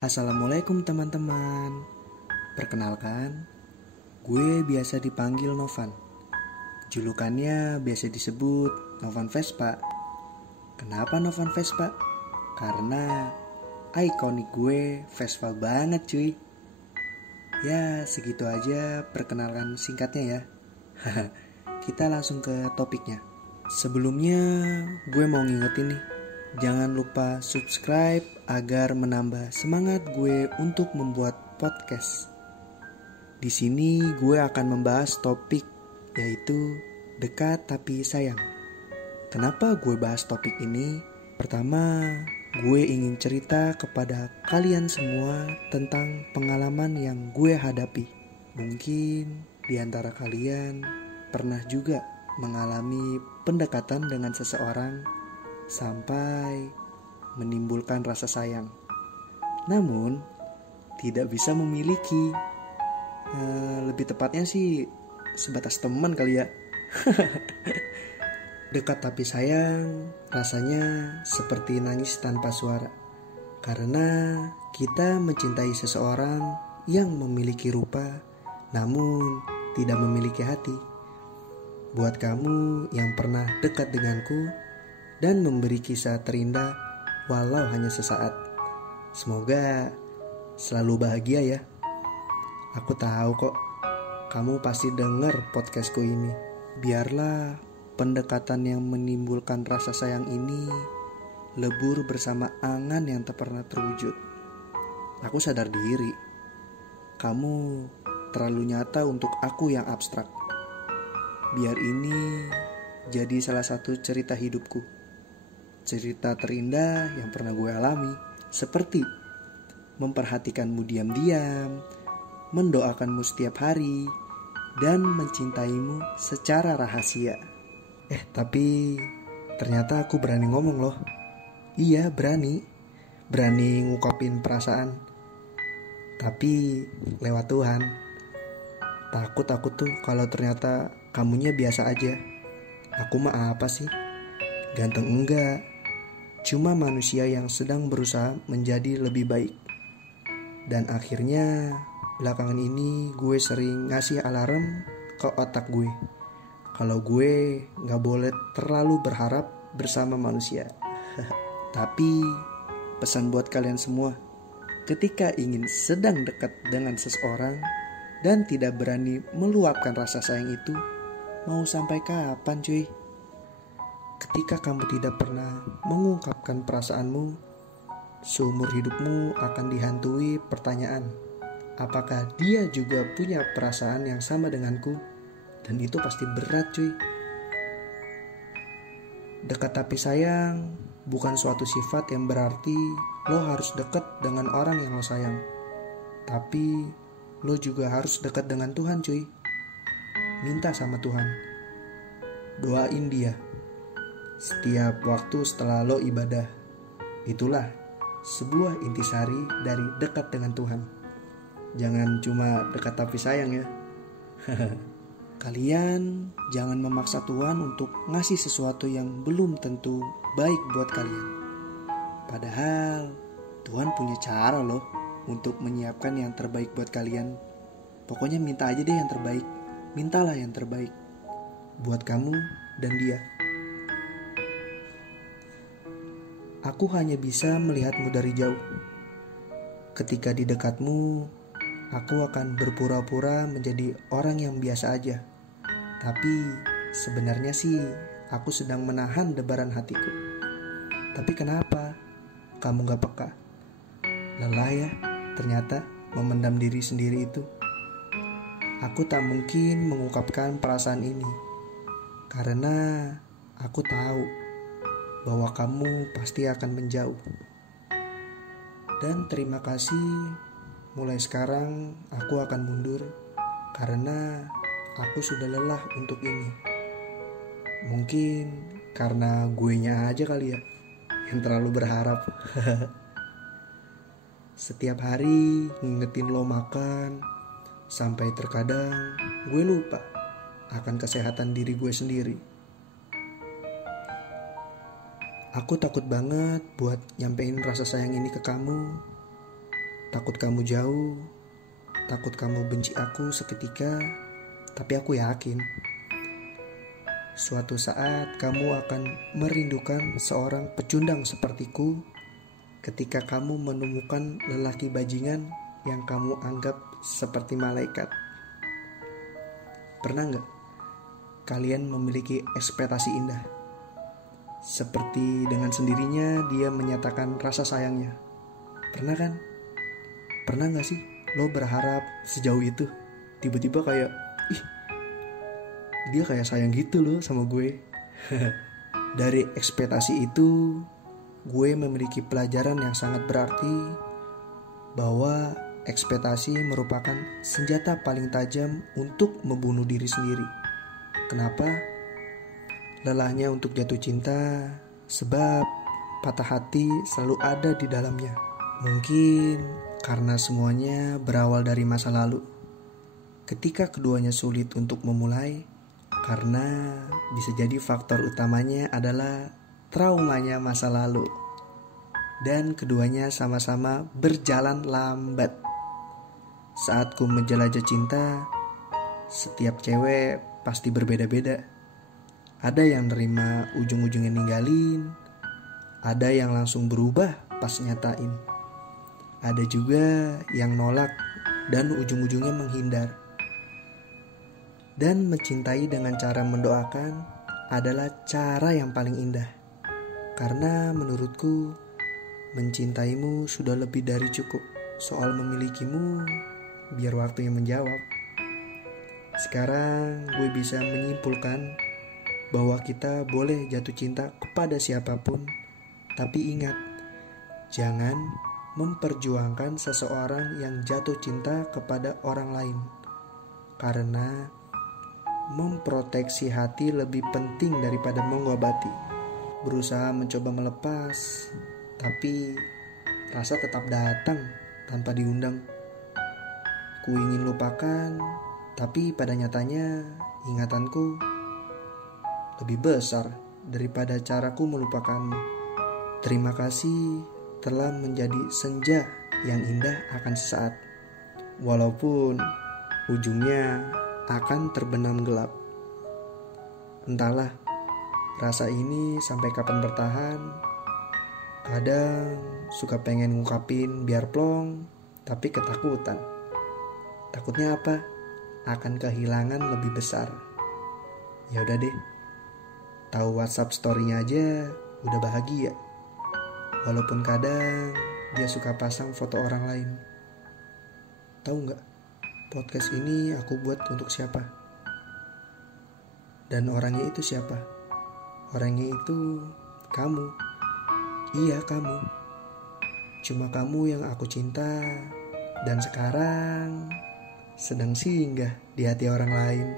Assalamualaikum teman-teman. Perkenalkan, gue biasa dipanggil Novan. Julukannya biasa disebut Novan Vespa. Kenapa Novan Vespa? Karena ikonik gue Vespa banget cuy. Ya segitu aja perkenalan singkatnya ya. Kita langsung ke topiknya. Sebelumnya gue mau ngingetin nih, jangan lupa subscribe agar menambah semangat gue untuk membuat podcast. Di sini gue akan membahas topik yaitu dekat tapi sayang. Kenapa gue bahas topik ini? Pertama, gue ingin cerita kepada kalian semua tentang pengalaman yang gue hadapi. Mungkin di antara kalian pernah juga mengalami pendekatan dengan seseorang sampai menimbulkan rasa sayang, namun tidak bisa memiliki. Lebih tepatnya sih sebatas teman kali ya. Dekat tapi sayang rasanya seperti nangis tanpa suara, karena kita mencintai seseorang yang memiliki rupa namun tidak memiliki hati. Buat kamu yang pernah dekat denganku dan memberi kisah terindah walau hanya sesaat, semoga selalu bahagia ya. Aku tahu kok kamu pasti denger podcastku ini. Biarlah pendekatan yang menimbulkan rasa sayang ini lebur bersama angan yang tak pernah terwujud. Aku sadar diri, kamu terlalu nyata untuk aku yang abstrak. Biar ini jadi salah satu cerita hidupku, cerita terindah yang pernah gue alami, seperti memperhatikanmu diam-diam, mendoakanmu setiap hari, dan mencintaimu secara rahasia. Tapi ternyata aku berani ngomong loh. Iya, berani ngungkapin perasaan. Tapi lewat Tuhan. Takut tuh kalau ternyata kamunya biasa aja. Aku mah apa sih? Ganteng enggak, cuma manusia yang sedang berusaha menjadi lebih baik. Dan akhirnya belakangan ini gue sering ngasih alarm ke otak gue kalau gue gak boleh terlalu berharap bersama manusia. Tapi pesan buat kalian semua, ketika ingin sedang dekat dengan seseorang dan tidak berani meluapkan rasa sayang itu, mau sampai kapan cuy? Ketika kamu tidak pernah mengungkapkan perasaanmu, seumur hidupmu akan dihantui pertanyaan, apakah dia juga punya perasaan yang sama denganku? Dan itu pasti berat cuy. Dekat tapi sayang bukan suatu sifat yang berarti lo harus dekat dengan orang yang lo sayang. Tapi lo juga harus dekat dengan Tuhan cuy. Minta sama Tuhan, doain dia setiap waktu setelah lo ibadah. Itulah sebuah intisari dari dekat dengan Tuhan. Jangan cuma dekat tapi sayang ya. Kalian jangan memaksa Tuhan untuk ngasih sesuatu yang belum tentu baik buat kalian. Padahal Tuhan punya cara loh untuk menyiapkan yang terbaik buat kalian. Pokoknya minta aja deh yang terbaik. Mintalah yang terbaik buat kamu dan dia. Aku hanya bisa melihatmu dari jauh. Ketika di dekatmu, aku akan berpura-pura menjadi orang yang biasa aja. Tapi sebenarnya sih aku sedang menahan debaran hatiku. Tapi kenapa kamu gak peka? Lelah ya ternyata memendam diri sendiri itu. Aku tak mungkin mengungkapkan perasaan ini, karena aku tahu bahwa kamu pasti akan menjauh. Dan terima kasih, mulai sekarang aku akan mundur karena aku sudah lelah untuk ini. Mungkin karena guenya aja kali ya yang terlalu berharap. Setiap hari ngingetin lo makan, sampai terkadang gue lupa akan kesehatan diri gue sendiri. Aku takut banget buat nyampein rasa sayang ini ke kamu, takut kamu jauh, takut kamu benci aku seketika, tapi aku yakin suatu saat kamu akan merindukan seorang pecundang sepertiku ketika kamu menemukan lelaki bajingan yang kamu anggap seperti malaikat. Pernah nggak kalian memiliki ekspektasi indah? Seperti dengan sendirinya dia menyatakan rasa sayangnya. Pernah kan? Pernah gak sih lo berharap sejauh itu? Tiba-tiba kayak, ih, dia kayak sayang gitu loh sama gue. Dari ekspektasi itu, gue memiliki pelajaran yang sangat berarti bahwa ekspektasi merupakan senjata paling tajam untuk membunuh diri sendiri. Kenapa? Lelahnya untuk jatuh cinta, sebab patah hati selalu ada di dalamnya. Mungkin karena semuanya berawal dari masa lalu. Ketika keduanya sulit untuk memulai, karena bisa jadi faktor utamanya adalah traumanya masa lalu. Dan keduanya sama-sama berjalan lambat. Saat ku menjelajah cinta, setiap cewek pasti berbeda-beda. Ada yang nerima ujung-ujungnya ninggalin, ada yang langsung berubah pas nyatain. Ada juga yang nolak dan ujung-ujungnya menghindar. Dan mencintai dengan cara mendoakan adalah cara yang paling indah. Karena menurutku, mencintaimu sudah lebih dari cukup. Soal memilikimu, biar waktu yang menjawab. Sekarang gue bisa menyimpulkan bahwa kita boleh jatuh cinta kepada siapapun, tapi ingat, jangan memperjuangkan seseorang yang jatuh cinta kepada orang lain, karena memproteksi hati lebih penting daripada mengobati. Berusaha mencoba melepas, tapi rasa tetap datang tanpa diundang. Ku ingin lupakan, tapi pada nyatanya ingatanku lebih besar daripada caraku melupakanmu. Terima kasih telah menjadi senja yang indah akan sesaat, walaupun ujungnya akan terbenam gelap. Entahlah, rasa ini sampai kapan bertahan. Kadang suka pengen ngungkapin biar plong, tapi ketakutan. Takutnya apa? Akan kehilangan lebih besar. Ya udah deh. Tahu WhatsApp story-nya aja udah bahagia. Walaupun kadang dia suka pasang foto orang lain. Tahu nggak? Podcast ini aku buat untuk siapa? Dan orangnya itu siapa? Orangnya itu kamu. Iya, kamu. Cuma kamu yang aku cinta. Dan sekarang sedang singgah di hati orang lain.